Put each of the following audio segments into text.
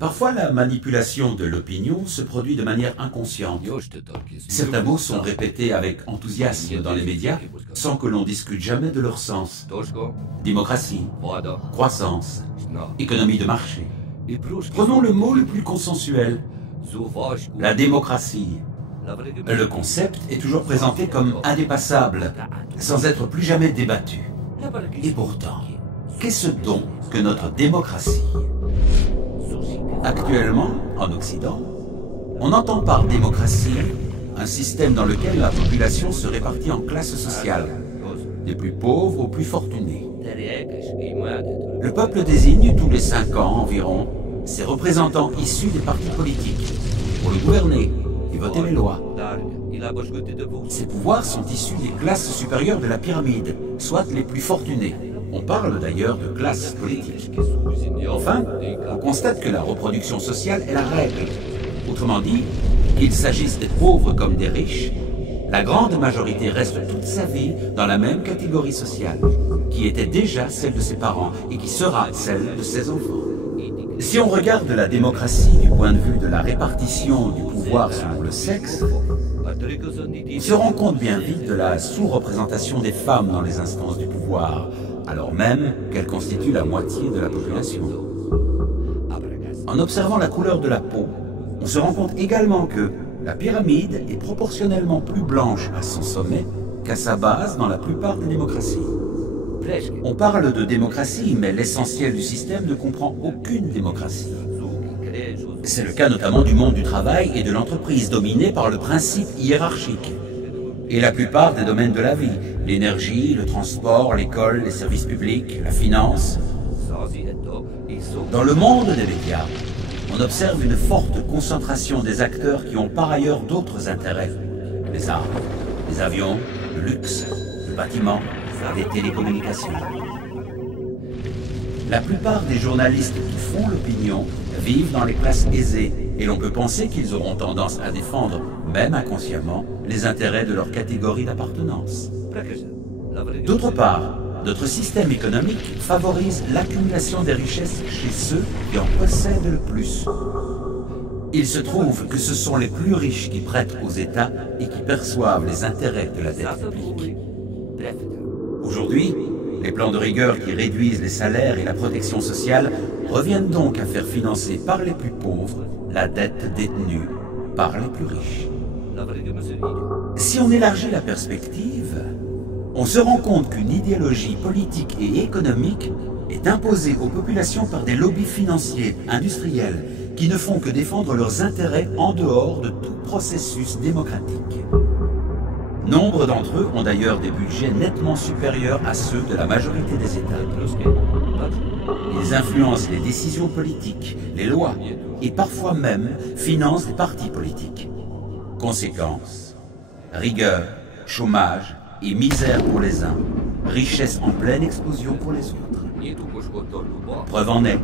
Parfois, la manipulation de l'opinion se produit de manière inconsciente. Certains mots sont répétés avec enthousiasme dans les médias, sans que l'on discute jamais de leur sens. Démocratie, croissance, économie de marché. Prenons le mot le plus consensuel, la démocratie. Le concept est toujours présenté comme indépassable, sans être plus jamais débattu. Et pourtant, qu'est-ce donc que notre démocratie? Actuellement, en Occident, on entend par démocratie un système dans lequel la population se répartit en classes sociales, des plus pauvres aux plus fortunés. Le peuple désigne tous les 5 ans environ ses représentants issus des partis politiques pour le gouverner et voter les lois. Ces pouvoirs sont issus des classes supérieures de la pyramide, soit les plus fortunés. On parle d'ailleurs de classe politique. Enfin, on constate que la reproduction sociale est la règle. Autrement dit, qu'il s'agisse des pauvres comme des riches, la grande majorité reste toute sa vie dans la même catégorie sociale, qui était déjà celle de ses parents et qui sera celle de ses enfants. Si on regarde la démocratie du point de vue de la répartition du pouvoir selon le sexe, on se rend compte bien vite de la sous-représentation des femmes dans les instances du pouvoir, alors même qu'elles constituent la moitié de la population. En observant la couleur de la peau, on se rend compte également que la pyramide est proportionnellement plus blanche à son sommet qu'à sa base dans la plupart des démocraties. On parle de démocratie, mais l'essentiel du système ne comprend aucune démocratie. C'est le cas notamment du monde du travail et de l'entreprise, dominé par le principe hiérarchique. Et la plupart des domaines de la vie, l'énergie, le transport, l'école, les services publics, la finance. Dans le monde des médias, on observe une forte concentration des acteurs qui ont par ailleurs d'autres intérêts. Les armes, les avions, le luxe, le bâtiment, les télécommunications. La plupart des journalistes qui font l'opinion vivent dans les classes aisées et l'on peut penser qu'ils auront tendance à défendre, même inconsciemment, les intérêts de leur catégorie d'appartenance. D'autre part, notre système économique favorise l'accumulation des richesses chez ceux qui en possèdent le plus. Il se trouve que ce sont les plus riches qui prêtent aux États et qui perçoivent les intérêts de la dette publique. Aujourd'hui, les plans de rigueur qui réduisent les salaires et la protection sociale reviennent donc à faire financer par les plus pauvres la dette détenue par les plus riches. Si on élargit la perspective, on se rend compte qu'une idéologie politique et économique est imposée aux populations par des lobbies financiers, industriels, qui ne font que défendre leurs intérêts en dehors de tout processus démocratique. Nombre d'entre eux ont d'ailleurs des budgets nettement supérieurs à ceux de la majorité des États. Ils influencent les décisions politiques, les lois, et parfois même financent des partis politiques. Conséquence, rigueur, chômage et misère pour les uns, richesse en pleine explosion pour les autres. Preuve en est,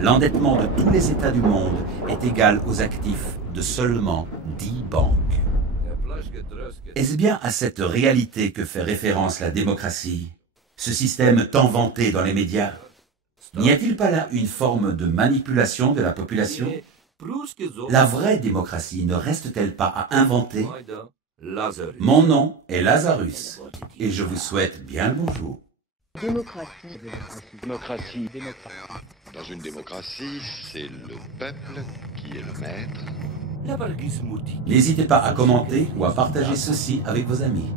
l'endettement de tous les États du monde est égal aux actifs de seulement 10 banques. Est-ce bien à cette réalité que fait référence la démocratie, ce système tant vanté dans les médias? N'y a-t-il pas là une forme de manipulation de la population? La vraie démocratie ne reste-t-elle pas à inventer? Mon nom est Lazarus et je vous souhaite bien le bonjour. Démocratie. Démocratie. Dans une démocratie, c'est le peuple qui est le maître. N'hésitez pas à commenter ou à partager ceci avec vos amis.